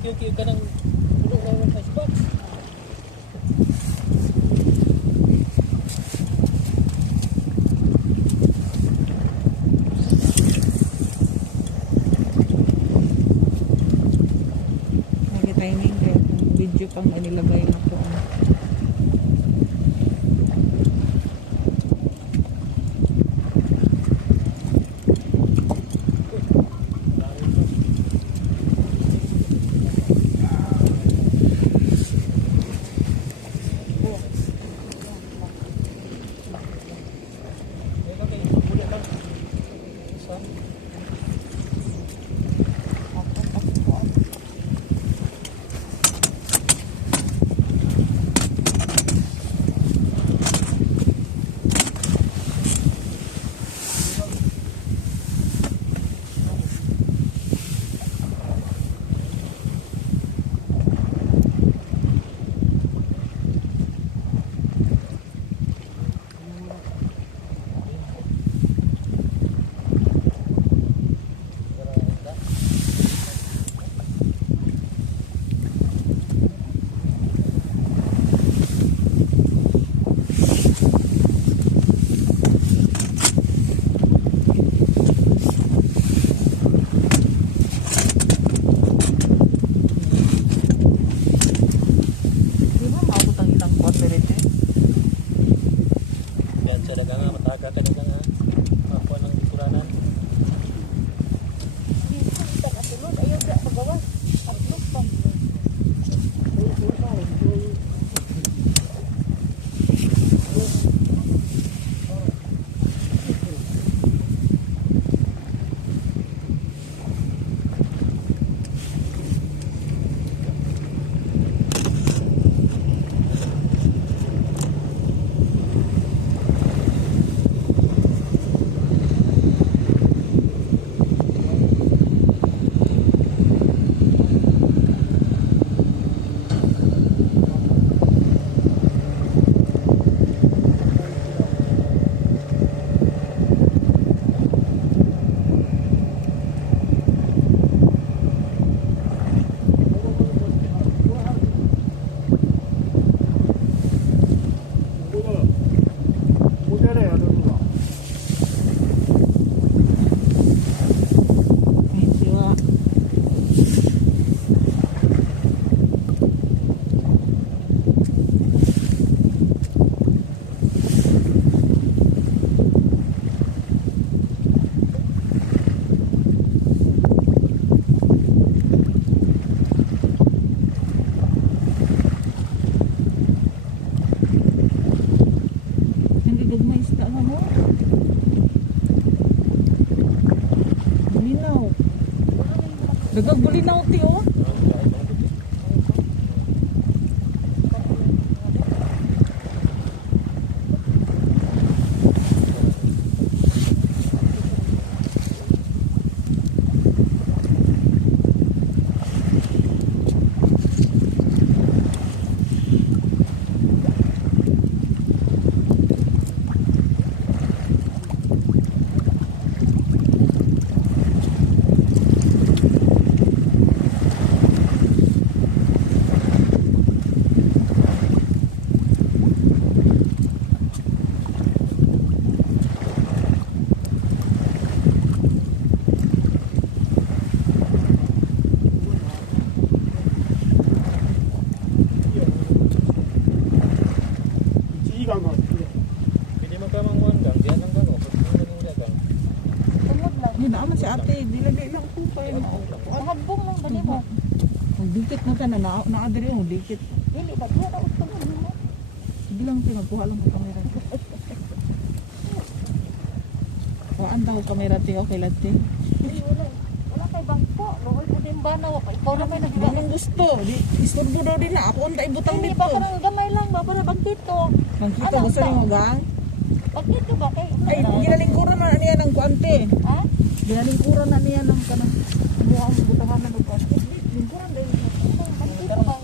Magkiyok-kiyok ka ng puno ng icebox. Nag-timing ka. Video pang inilagay na po. Nagagbulinaw ti oh. Si ate, dilagay lang po kayo. Mahambong lang ba mo? Ang dikit na tayo, naadari yung dikit. Dili, bagyo na gusto mo. Sige lang, pinagkuha lang ang kamera. Waan daw kamera ti, okay lang ti. Wala kay bangko. Luhoy mo din ba na? Ikaw na may naghiwa. Anong gusto? Istorbo daw din na. Ako ang taibutang Hindi, dito. baka nang gamay lang ba? Para bangkito. Bangkito, gusto niyo gang? Bangkito ba? Ay, ginalingkuran na niya ng kuante. Ha? Ginalingkuran na niya ng kanang mukhang butahan ng kuante. Lingkuran din. Bangkito ba?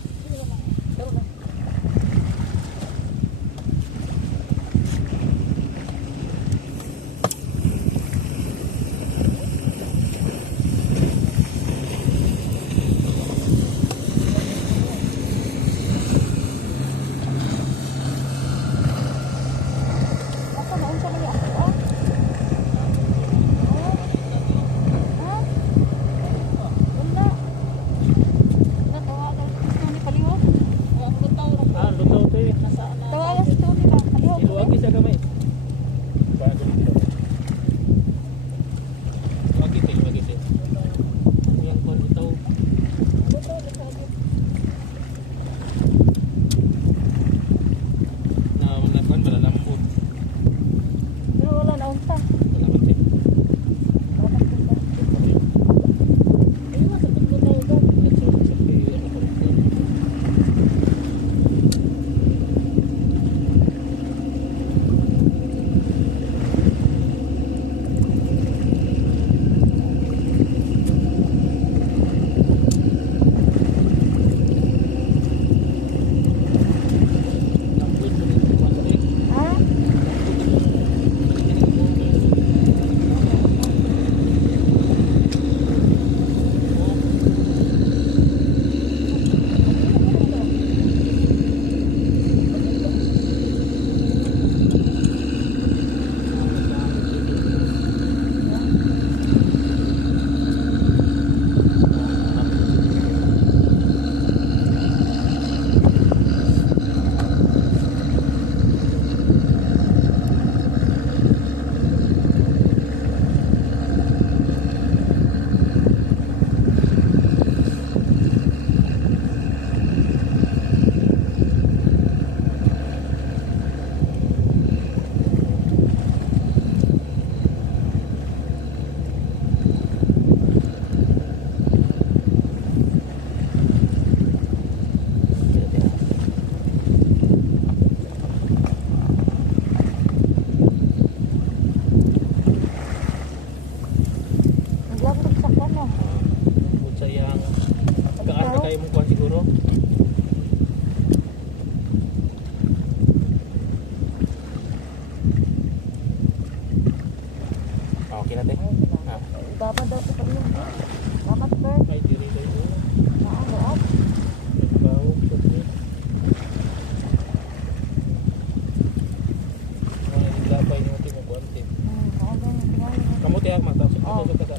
kaya mo kuhan siguro. Okay na te. Ah. Baba daw sa kanya. Dapat bird. Ay, diri tayo. Ano up? Nagbaho. Pwede. Mga nilapay ni Mati mo kuhan te. Ano yung tingnan mo? Kamu te mata. Oh. Susunod ka ta.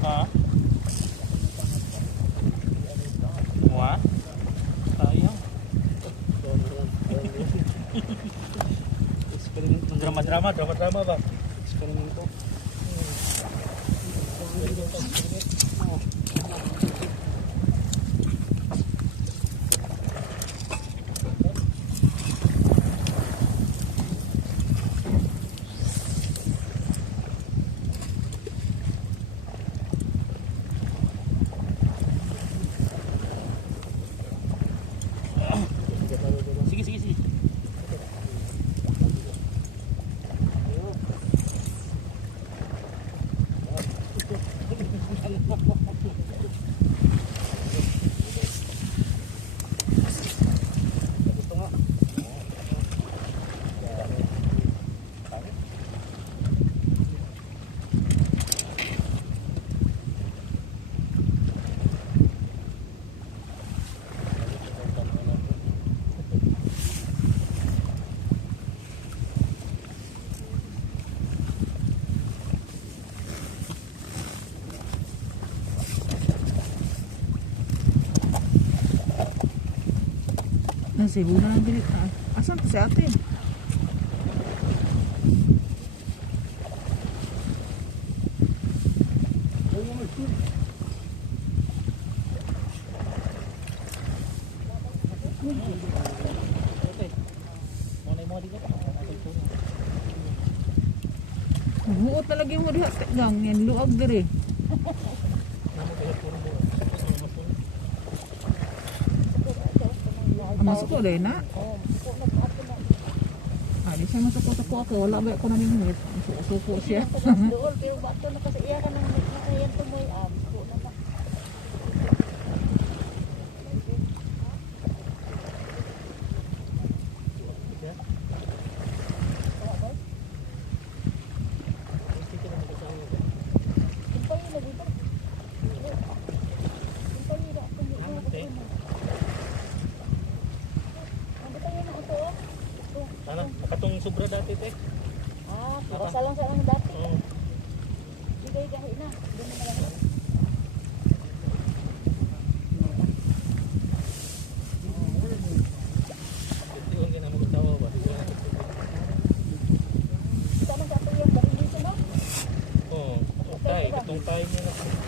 Ha? Wah? Sayang. Eksperimen drama-drama ba? Eksperimen ko. Sige. Nasi bunga ng bilik. Asan si ate? Buot na lagi mo diha gang yan luag diri. Masuk ko dahil na. Di siya masuko-suko ako. Wala ba ako namingit? Suko siya. Doon, pero bato na kasi iya ka nang nakayan tumoy. Buko na na. Ano? Katong sobra dati te. Salang dati. Oo. Bigay gahi na. Doon na lang. Ito ang magtawa ba? Sama sa ato yung baril dito, no? Oo. Okay. tayo niya na.